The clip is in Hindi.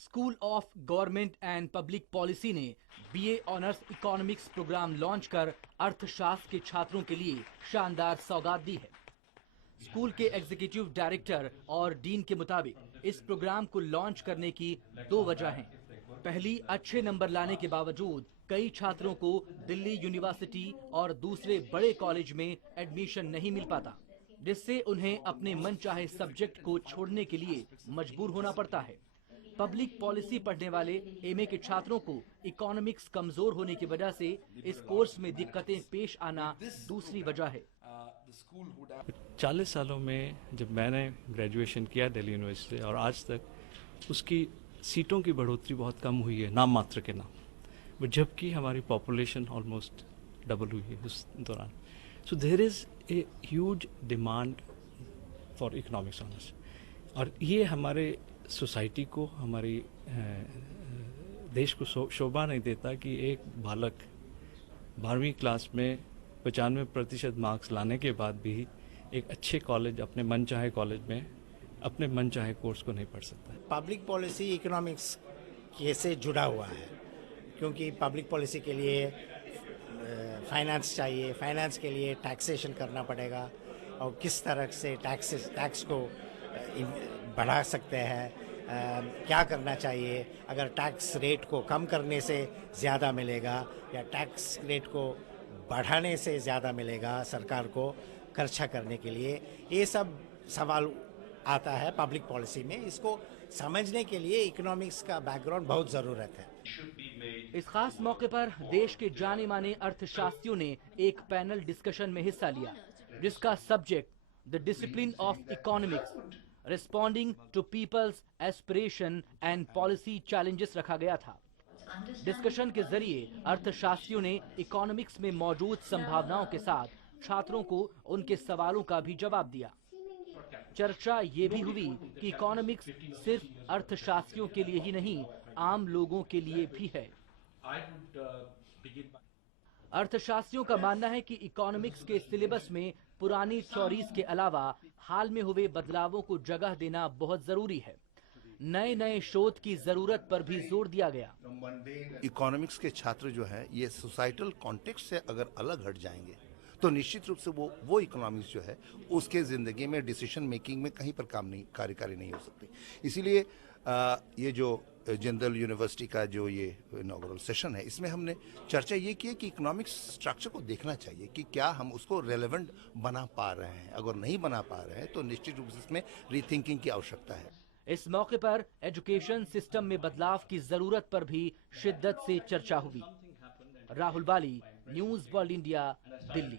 School of government and public policy ने BA honours economics program launch कर अर्थशास्त्र के छात्रों के लिए शानदार सौगात दी है। स्कूल के एग्जीक्यूटिव डायरेक्टर और डीन के मुताबिक इस प्रोग्राम को लॉन्च करने की दो वजह हैं। पहली, अच्छे नंबर लाने के बावजूद कई छात्रों को दिल्ली यूनिवर्सिटी और दूसरे बड़े कॉलेज में एडमिशन नहीं मिल पाता, जिससे उन्हें अपने मनचाहे सब्जेक्ट को छोड़ने के लिए मजबूर होना पड़ता है। पब्लिक पॉलिसी पढ़ने वाले एमए के छात्रों को इकोनॉमिक्स कमजोर होने की वजह से इस कोर्स में दिक्कतें पेश आना दूसरी वजह है। 40 सालों में जब मैंने ग्रेजुएशन किया दिल्ली यूनिवर्सिटी और आज तक उसकी सीटों की बढ़ोतरी बहुत कम हुई है, नाम मात्र के नाम, जबकि हमारी पॉपुलेशन ऑलमोस्ट डबल हुई है उस दौरान। So there is a huge demand for economics honours, और ये हमारे सोसाइटी को, हमारी देश को शोभा नहीं देता कि एक बालक 12वीं क्लास में 95% मार्क्स लाने के बाद भी एक अच्छे कॉलेज, अपने मनचाहे कॉलेज में अपने मनचाहे कोर्स को नहीं पढ़ सकता। पब्लिक पॉलिसी इकोनॉमिक्स से जुड़ा हुआ है, क्योंकि पब्लिक पॉलिसी के लिए फाइनेंस चाहिए, फाइनेंस के लिए टैक्सेशन करना पड़ेगा और किस तरह से टैक्स को बढ़ा सकते हैं, क्या करना चाहिए, अगर टैक्स रेट को कम करने से ज़्यादा मिलेगा या टैक्स रेट को बढ़ाने से ज़्यादा मिलेगा सरकार को खर्चा करने के लिए, ये सब सवाल आता है पब्लिक पॉलिसी में। इसको समझने के लिए इकोनॉमिक्स का बैकग्राउंड बहुत ज़रूरत है। इस खास मौके पर देश के जाने माने अर्थशास्त्रियों ने एक पैनल डिस्कशन में हिस्सा लिया, जिसका subject the discipline of economics, responding to people's aspiration and policy challenges रखा गया था। डिस्कशन के जरिए अर्थशास्त्रियों ने इकोनॉमिक्स में मौजूद संभावनाओं के साथ छात्रों को उनके सवालों का भी जवाब दिया। चर्चा ये भी हुई कि इकोनॉमिक्स सिर्फ अर्थशास्त्रियों के लिए ही नहीं, आम लोगों के लिए भी है। अर्थशास्त्रियों का मानना है कि इकोनॉमिक्स के सिलेबस में पुरानी थ्योरीज के अलावा हाल में हुए बदलावों को जगह देना बहुत जरूरी है। नए नए शोध की जरूरत पर भी जोर दिया गया। इकोनॉमिक्स के छात्र जो है, ये सोसाइटल कॉन्टेक्स्ट से अगर अलग हट जाएंगे तो निश्चित रूप से वो इकोनॉमिक्स जो है उसके ज़िंदगी में डिसीजन मेकिंग में कहीं पर कार्यकारी नहीं हो सकती। इसीलिए ये जो जनरल यूनिवर्सिटी का जो ये इनॉग्रल सेशन है, इसमें हमने चर्चा ये की है कि इकोनॉमिक्स स्ट्रक्चर को देखना चाहिए कि क्या हम उसको रेलेवेंट बना पा रहे हैं। अगर नहीं बना पा रहे हैं तो निश्चित रूप से इसमें रीथिंकिंग की आवश्यकता है। इस मौके पर एजुकेशन सिस्टम में बदलाव की जरूरत पर भी शिद्दत से चर्चा हुई। राहुल बाली, न्यूज़ वर्ल्ड इंडिया, दिल्ली।